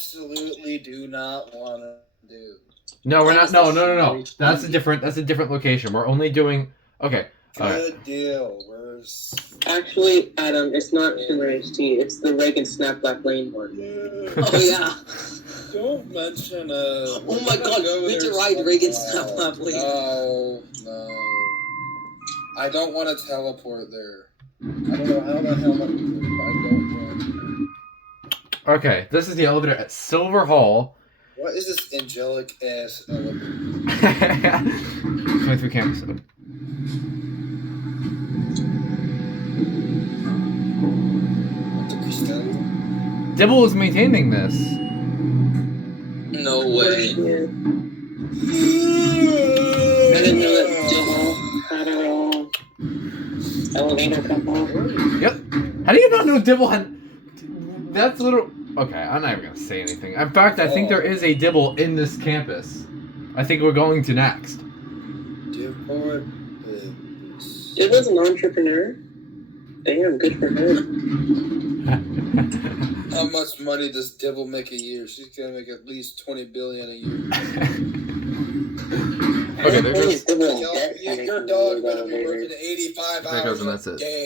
absolutely do not want to do. No, we're not. No. That's a different location. We're only doing. Okay. Good deal. Where's... Actually, Adam, it's not Schindler HT. It's the Reagan Snap Black Lane one. Oh yeah. Don't mention Oh my God, we need to ride Reagan Snap Black Lane. No. I don't want to teleport there. I don't know how the hell I can do it. I don't know. Okay, this is the elevator at Silver Hall. What is this angelic ass elevator? 23 campus. The Krystal? Dibble is maintaining this. No way. I didn't know that Dibble had a elevator couple. Yep. How do you not know Dibble had... That's little... Okay, I'm not even going to say anything. In fact, I think there is a Dibble in this campus. I think we're going to next. Dibble's an entrepreneur. Damn, good for him. How much money does Dibble make a year? She's gonna make at least $20 billion a year. Okay, there goes... Your dog better be working 85 hours There goes, and that's it. a day.